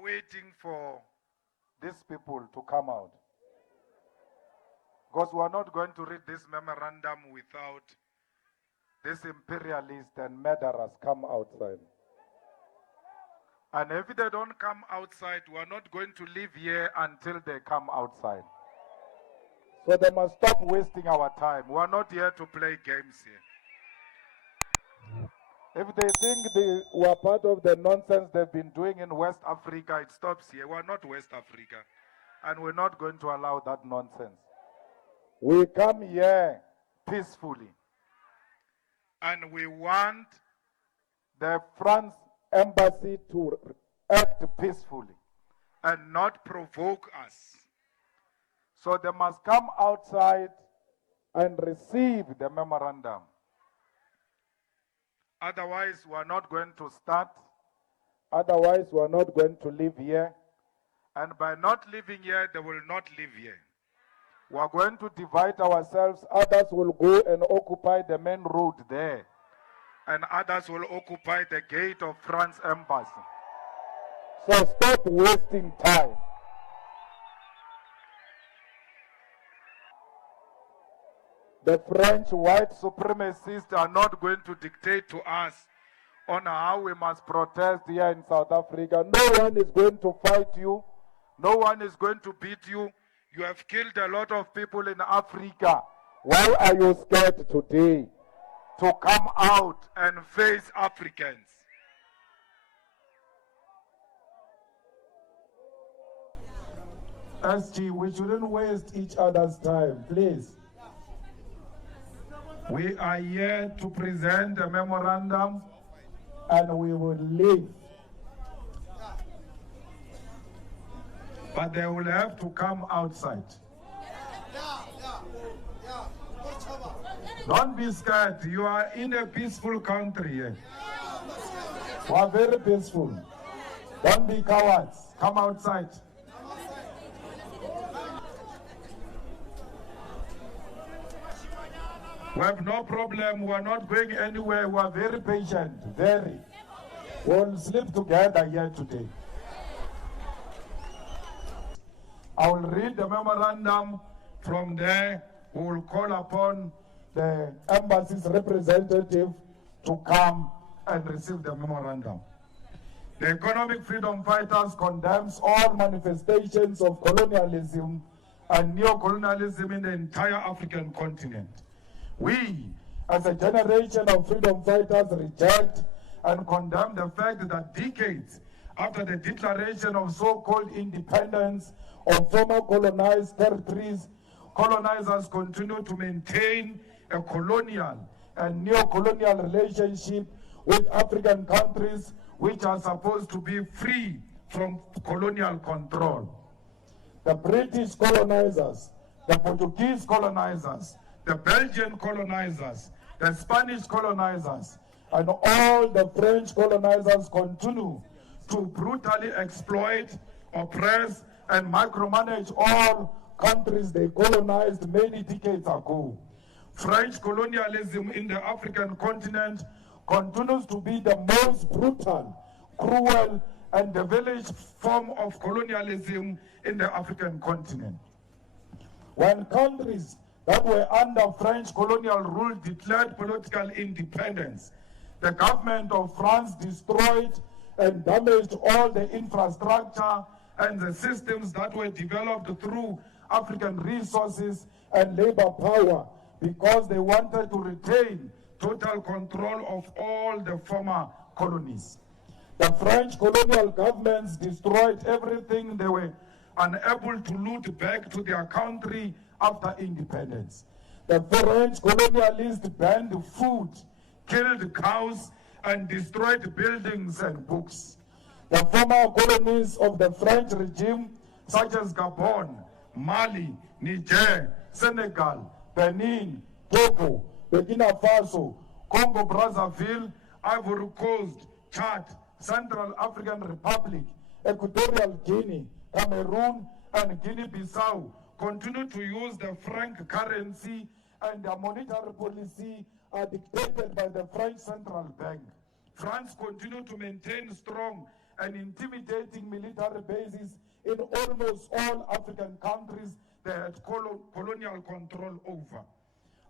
are waiting for these people to come out. Because we are not going to read this memorandum without these imperialists and murderers come outside. And if they don't come outside, we are not going to live here until they come outside. So they must stop wasting our time. We are not here to play games here. If they think we are part of the nonsense they've been doing in West Africa, it stops here. We are not West Africa. And we're not going to allow that nonsense. We come here peacefully. And we want the France embassy to act peacefully and not provoke us. So they must come outside and receive the memorandum. Otherwise, we are not going to start. Otherwise, we are not going to live here. And by not living here, they will not live here. We are going to divide ourselves. Others will go and occupy the main road there. And others will occupy the gate of France embassy. So stop wasting time. The French white supremacists are not going to dictate to us on how we must protest here in South Africa. No one is going to fight you. No one is going to beat you. You have killed a lot of people in Africa. Why are you scared today to come out and face Africans? SG, we shouldn't waste each other's time, please. We are here to present a memorandum and we will leave. But they will have to come outside. Don't be scared. You are in a peaceful country here. We are very peaceful. Don't be cowards. Come outside. We have no problem. We are not going anywhere. We are very patient. Very. We'll sleep together here today. I will read the memorandum. From there, we will call upon the embassy's representative to come and receive the memorandum. The Economic Freedom Fighters condemns all manifestations of colonialism and neo-colonialism in the entire African continent. We, as a generation of freedom fighters, reject and condemn the fact that decades after the declaration of so-called independence of former colonized territories, colonizers continue to maintain a colonial and neo-colonial relationship with African countries which are supposed to be free from colonial control. The British colonizers, the Portuguese colonizers, the Belgian colonizers, the Spanish colonizers, and all the French colonizers continue to brutally exploit, oppress, and micromanage all countries they colonized many decades ago. French colonialism in the African continent continues to be the most brutal, cruel, and devilish form of colonialism in the African continent. When countries that were under French colonial rule declared political independence, the government of France destroyed and damaged all the infrastructure and the systems that were developed through African resources and labor power because they wanted to retain total control of all the former colonies. The French colonial governments destroyed everything they were unable to loot back to their country after independence. The French colonialists banned food, killed cows, and destroyed buildings and books. The former colonies of the French regime, such as Gabon, Mali, Niger, Senegal, Benin, Togo, Burkina Faso, Congo-Brazzaville, Ivory Coast, Chad, Central African Republic, Equatorial Guinea, Cameroon, and Guinea-Bissau continue to use the franc currency, and their monetary policy are dictated by the French Central Bank. France continues to maintain strong and intimidating military military bases in almost all African countries they had colonial control over.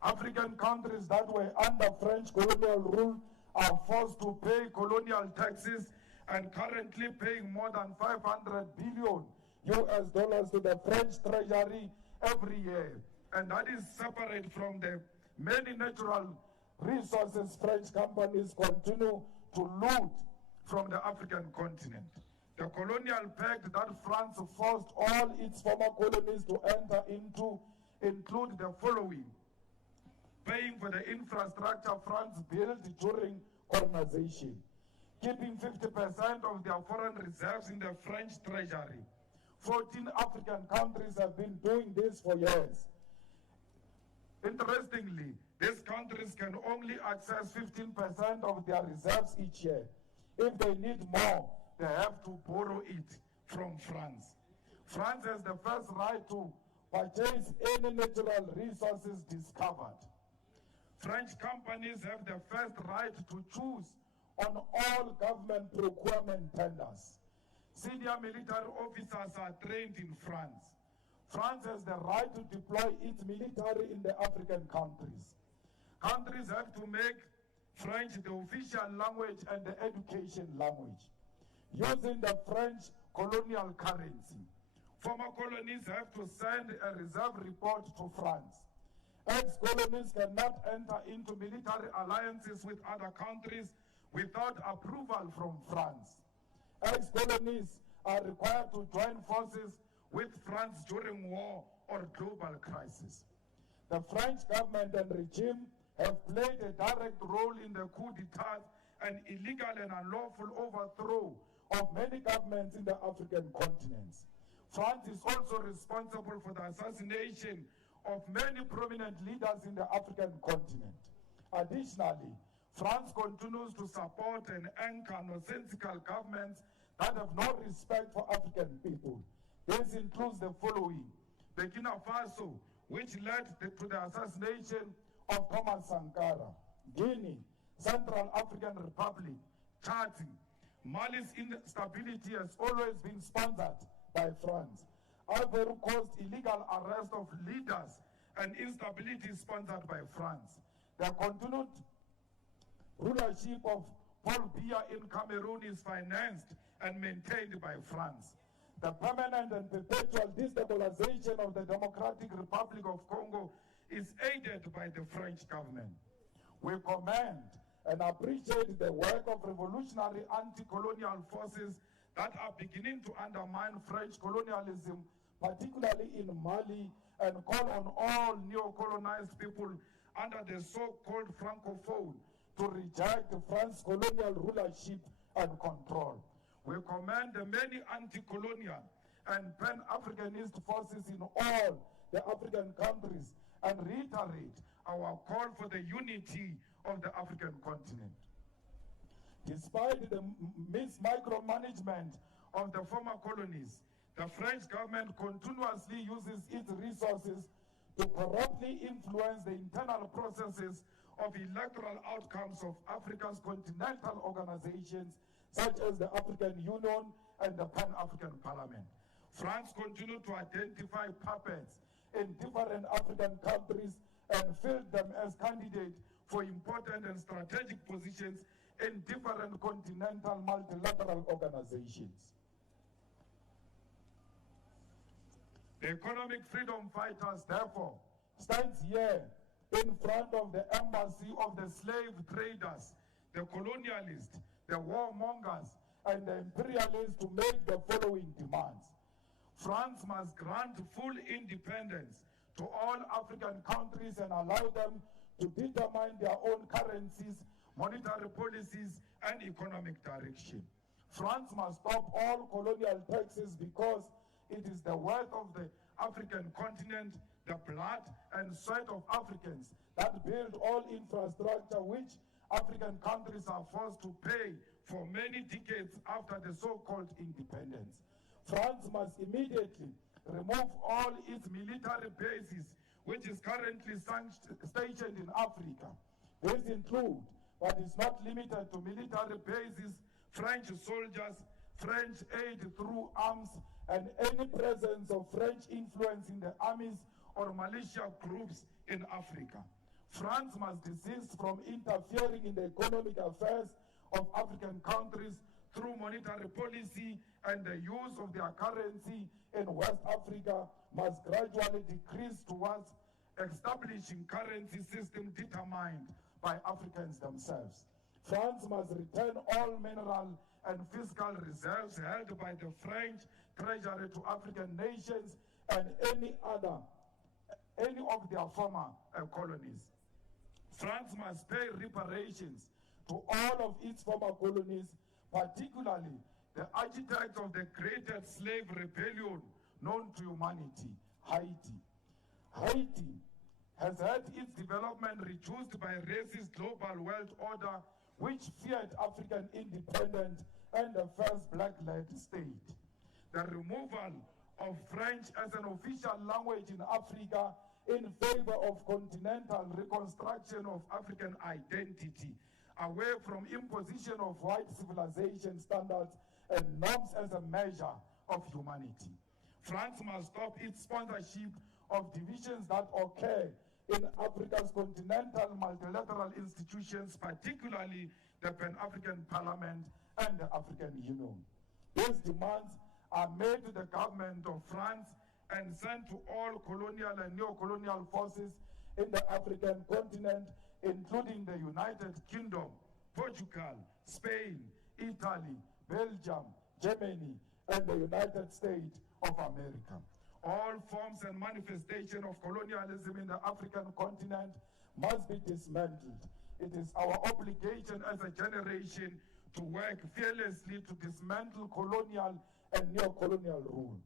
African countries that were under French colonial rule are forced to pay colonial taxes and currently paying more than 500 billion US dollars to the French treasury every year. And that is separate from the many natural resources French companies continue to loot from the African continent. The colonial pact that France forced all its former colonies to enter into include the following: paying for the infrastructure France built during colonization, keeping 50% of their foreign reserves in the French treasury. 14 African countries have been doing this for years. Interestingly, these countries can only access 15% of their reserves each year. If they need more, they have to borrow it from France. France has the first right to purchase any natural resources discovered. French companies have the first right to choose on all government procurement tenders. Senior military officers are trained in France. France has the right to deploy its military in the African countries. Countries have to make French the official language and the education language, using the French colonial currency. Former colonies have to send a reserve report to France. Ex-colonies cannot enter into military alliances with other countries without approval from France. Ex-colonies are required to join forces with France during war or global crisis. The French government and regime have played a direct role in the coup d'etat and illegal and unlawful overthrow of many governments in the African continents. France is also responsible for the assassination of many prominent leaders in the African continent. Additionally, France continues to support and anchor nonsensical governments that have no respect for African people. This includes the following: Burkina Faso, which led to the assassination of Thomas Sankara; Guinea, Central African Republic, Chad. Mali's instability has always been sponsored by France. Ivory Coast, illegal arrest of leaders and instability sponsored by France. The continued rulership of Paul Biya in Cameroon is financed and maintained by France. The permanent and perpetual destabilization of the Democratic Republic of Congo is aided by the French government. We commend and appreciate the work of revolutionary anti-colonial forces that are beginning to undermine French colonialism, particularly in Mali, and call on all neo-colonized people under the so-called Francophone to reject France's colonial rulership and control. We commend the many anti-colonial and pan-Africanist forces in all the African countries and reiterate our call for the unity of the African continent. Despite the micromanagement of the former colonies, the French government continuously uses its resources to corruptly influence the internal processes of electoral outcomes of Africa's continental organizations, such as the African Union and the Pan-African Parliament. France continues to identify puppets in different African countries and field them as candidates for important and strategic positions in different continental multilateral organizations. The economic freedom fighters, therefore, stands here in front of the embassy of the slave traders, the colonialists, the warmongers, and the imperialists to make the following demands. France must grant full independence to all African countries and allow them to determine their own currencies, monetary policies, and economic direction. France must stop all colonial taxes because it is the wealth of the African continent, the blood and sweat of Africans that build all infrastructure which African countries are forced to pay for many decades after the so-called independence. France must immediately remove all its military bases which is currently stationed in Africa. These include, but is not limited to, military bases, French soldiers, French aid through arms and any presence of French influence in the armies or militia groups in Africa. France must desist from interfering in the economic affairs of African countries through monetary policy, and the use of their currency in West Africa must gradually decrease towards establishing currency system determined by Africans themselves. France must return all mineral and fiscal reserves held by the French treasury to African nations and any of their former colonies. France must pay reparations to all of its former colonies, particularly the architect of the greatest slave rebellion known to humanity, Haiti. Haiti has had its development reduced by racist global world order which feared African independence and the first black-led state. The removal of French as an official language in Africa in favor of continental reconstruction of African identity, away from imposition of white civilization standards and norms as a measure of humanity. France must stop its sponsorship of divisions that occur in Africa's continental multilateral institutions, particularly the Pan-African Parliament and the African Union. These demands are made to the government of France and sent to all colonial and neo-colonial forces in the African continent, including the United Kingdom, Portugal, Spain, Italy, Belgium, Germany, and the United States of America. All forms and manifestation of colonialism in the African continent must be dismantled. It is our obligation as a generation to work fearlessly to dismantle colonial and neo-colonial rule.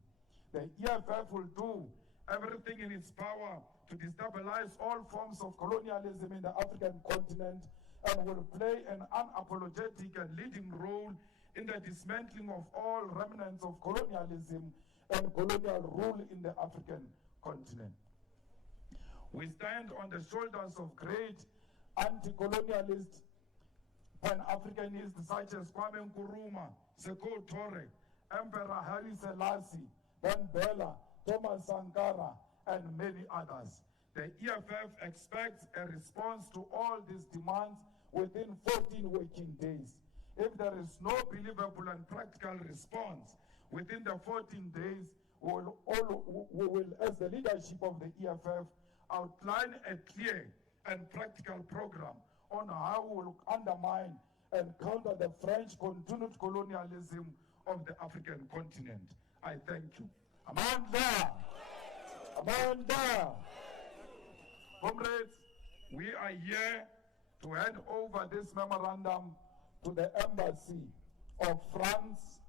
The EFF will do everything in its power to destabilize all forms of colonialism in the African continent and will play an unapologetic and leading role in the dismantling of all remnants of colonialism and colonial rule in the African continent. We stand on the shoulders of great anti-colonialist Pan-Africanists such as Kwame Nkrumah, Sekou Toure, Emperor Haile Selassie, Ben Bella, Thomas Sankara, and many others. The EFF expects a response to all these demands within 14 working days. If there is no believable and practical response within the 14 days, we will, as the leadership of the EFF, outline a clear and practical program on how we will undermine and counter the French continued colonialism of the African continent. I thank you. Amanda! Amanda! Comrades, we are here to hand over this memorandum to the embassy of France,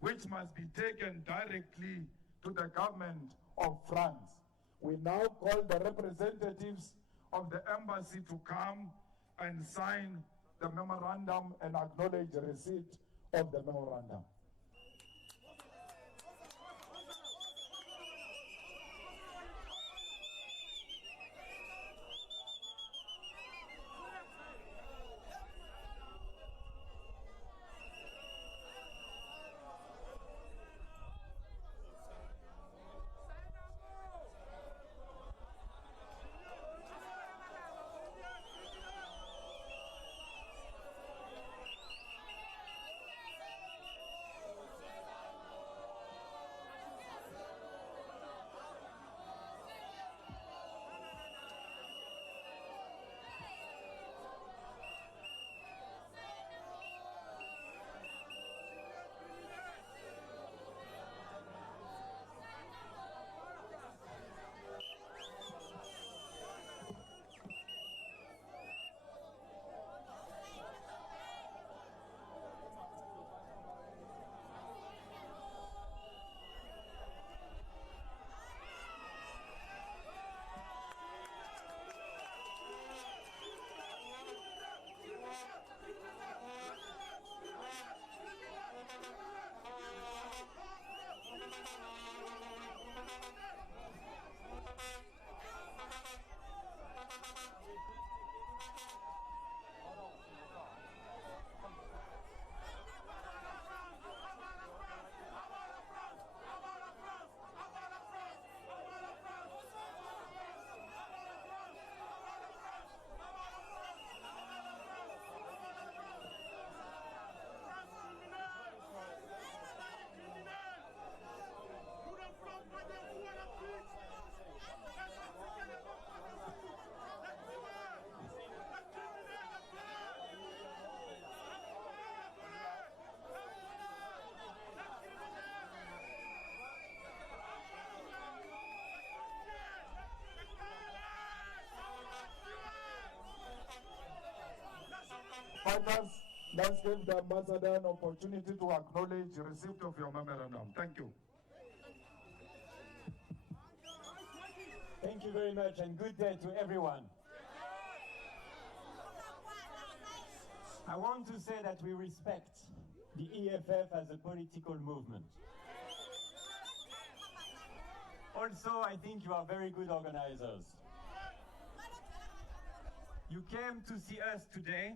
which must be taken directly to the government of France. We now call the representatives of the embassy to come and sign the memorandum and acknowledge the receipt of the memorandum. fighters, let's give the ambassador an opportunity to acknowledge the receipt of your memorandum. Thank you. Thank you very much and good day to everyone. I want to say that we respect the EFF as a political movement. Also, I think you are very good organizers. You came to see us today,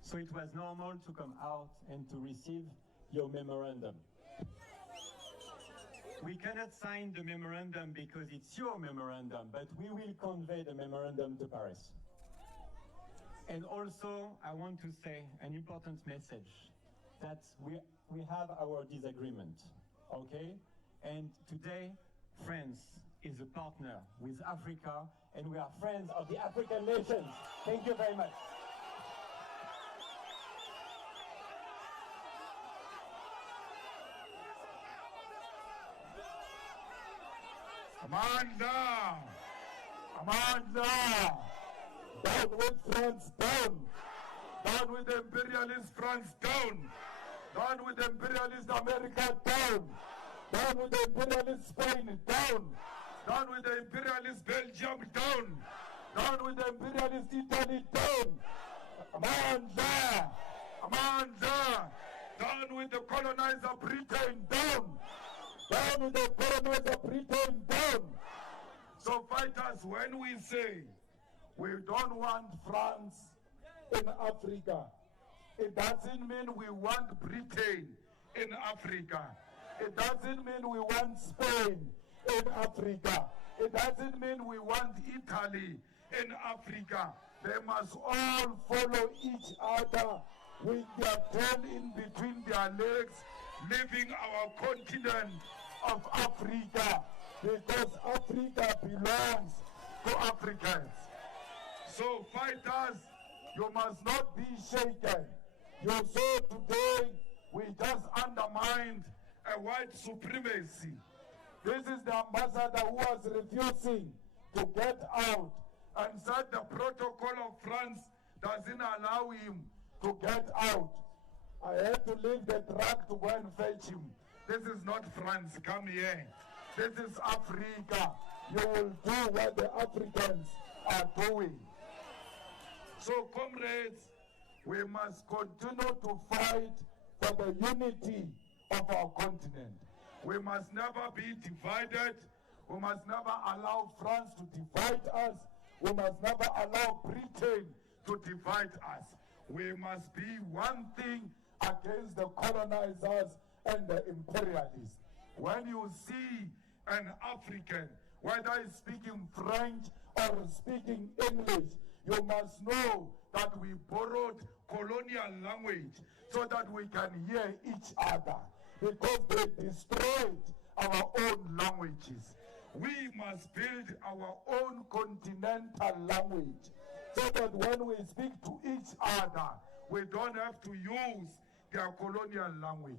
so it was normal to come out and to receive your memorandum. We cannot sign the memorandum because it's your memorandum, but we will convey the memorandum to Paris. And also, I want to say an important message, that we have our disagreement, okay? And today, France is a partner with Africa, and we are friends of the African nations. Thank you very much. Amanda! Amanda! Down with France, down! Down with the imperialist France, down! Down with the imperialist America, down! Down with the imperialist Spain, down! Down with the imperialist Belgium, down! Down with the imperialist Italy, down! Amanda! Amanda! Down with the colonizer Britain, down! Down with the colonizer Britain, down! So fighters, when we say we don't want France in Africa, it doesn't mean we want Britain in Africa. It doesn't mean we want Spain in Africa. It doesn't mean we want Italy in Africa. They must all follow each other with their tail in between their legs, leaving our continent of Africa, because Africa belongs to Africans. So fighters, you must not be shaken. You saw today we just undermined a white supremacy. This is the ambassador who was refusing to get out and said the protocol of France doesn't allow him to get out. I had to leave the truck to go and fetch him. This is not France, come here. This is Africa. You will do what the Africans are doing. So comrades, we must continue to fight for the unity of our continent. We must never be divided. We must never allow France to divide us. We must never allow Britain to divide us. We must be one thing against the colonizers and the imperialists. When you see an African, whether he's speaking French or speaking English, you must know that we borrowed colonial language so that we can hear each other, because they destroyed our own languages. We must build our own continental language so that when we speak to each other, we don't have to use their colonial language.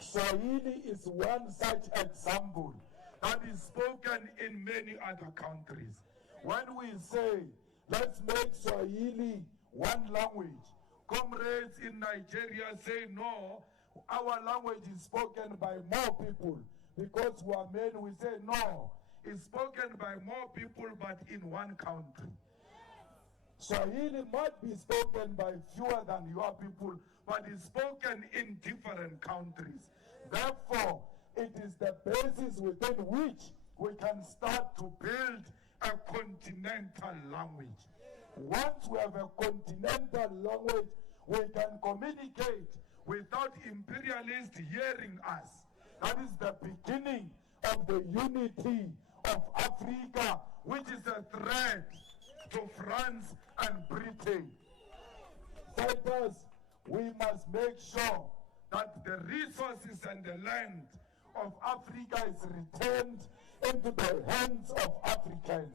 Swahili is one such example that is spoken in many other countries. When we say, let's make Swahili one language, comrades in Nigeria say, no, our language is spoken by more people. Because we are men, we say, no, it's spoken by more people, but in one country. Swahili might be spoken by fewer than your people, but it's spoken in different countries. Therefore, it is the basis within which we can start to build a continental language. Once we have a continental language, we can communicate without imperialists hearing us. That is the beginning of the unity of Africa, which is a threat to France and Britain. Fighters, we must make sure that the resources and the land of Africa is returned into the hands of Africans,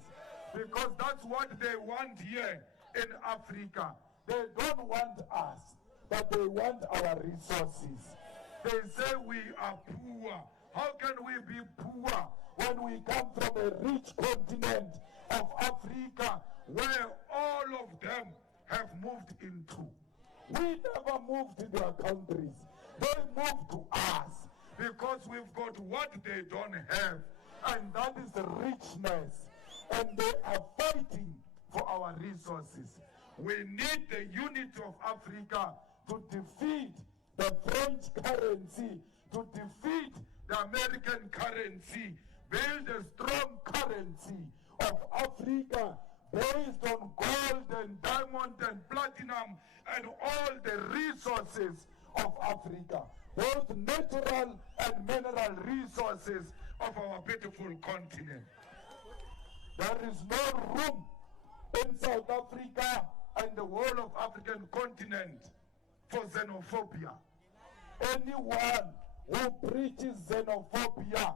because that's what they want here in Africa. They don't want us, but they want our resources. They say we are poor. How can we be poor when we come from a rich continent of Africa where all of them have moved into? We never moved to their countries. They moved to us because we've got what they don't have, and that is the richness. And they are fighting for our resources. We need the unity of Africa to defeat the French currency, to defeat the American currency, build a strong currency of Africa based on gold and diamond and platinum and all the resources of Africa, both natural and mineral resources of our beautiful continent. There is no room in South Africa and the whole of African continent for xenophobia. Anyone who preaches xenophobia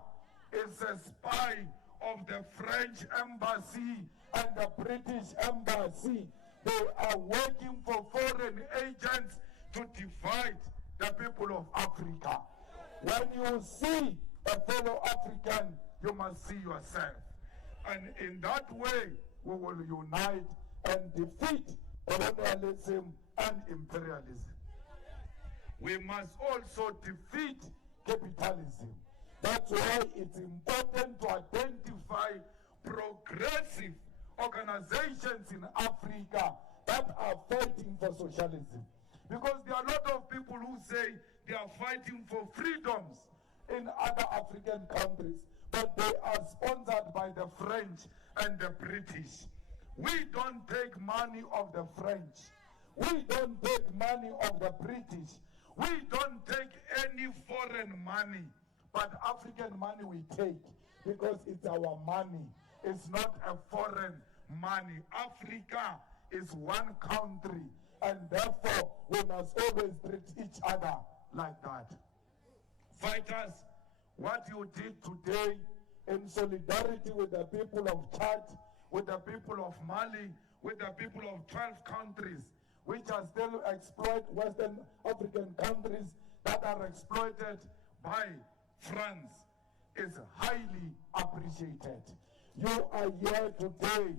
is a spy of the French embassy and the British embassy. They are working for foreign agents to divide the people of Africa. When you see a fellow African, you must see yourself. And in that way, we will unite and defeat colonialism and imperialism. We must also defeat capitalism. That's why it's important to identify progressive organizations in Africa that are fighting for socialism. Because there are a lot of people who say they are fighting for freedoms in other African countries, but they are sponsored by the French and the British. We don't take money of the French. We don't take money of the British. We don't take any foreign money, but African money we take because it's our money. It's not a foreign money. Africa is one country, and therefore we must always treat each other like that. Fighters, what you did today in solidarity with the people of Chad, with the people of Mali, with the people of 12 countries, which are still exploit Western African countries that are exploited by France, is highly appreciated. You are here today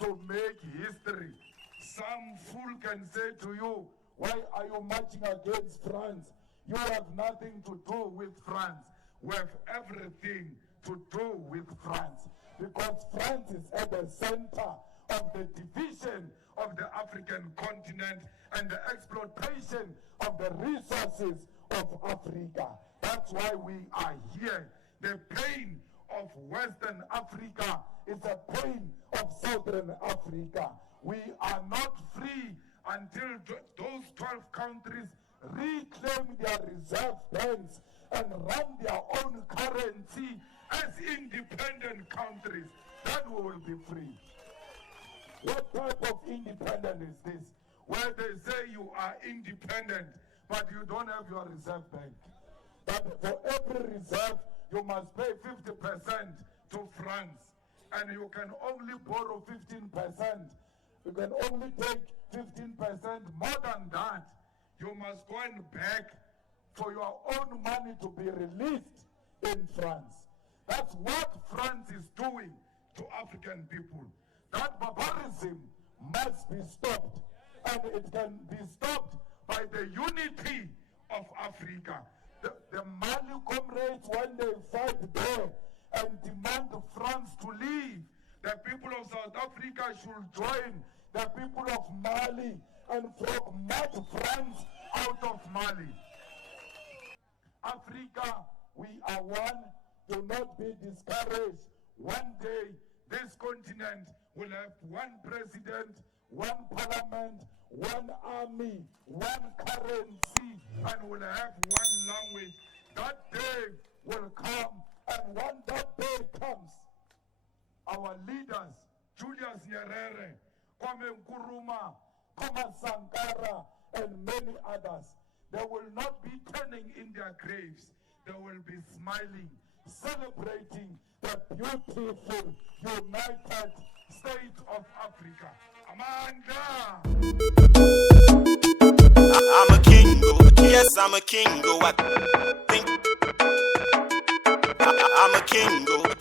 to make history. Some fool can say to you, why are you marching against France? You have nothing to do with France. We have everything to do with France, because France is at the center of the division of the African continent and the exploitation of the resources of Africa. That's why we are here. The pain of Western Africa is a pain of Southern Africa. We are not free until those 12 countries reclaim their reserve banks and run their own currency as independent countries. Then we will be free. What type of independence is this? Where they say you are independent, but you don't have your reserve bank. But for every reserve, you must pay 50% to France. And you can only borrow 15%. You can only take 15%. More than that, you must go and beg for your own money to be released in France. That's what France is doing to African people. That barbarism must be stopped, and it can be stopped by the unity of Africa. The Mali comrades, when they fight there and demand France to leave, the people of South Africa should join the people of Mali and march France out of Mali. Africa, we are one. Do not be discouraged. One day, this continent will have one president, one parliament, one army, one currency, and will have one language. That day will come, and when that day comes, our leaders, Julius Nyerere, Kwame Nkrumah, Thomas Sankara, and many others, they will not be turning in their graves. They will be smiling, celebrating the beautiful, united state of Africa. Amanda! I'm a kingo, yes, I'm a kingo. I'm a kingo.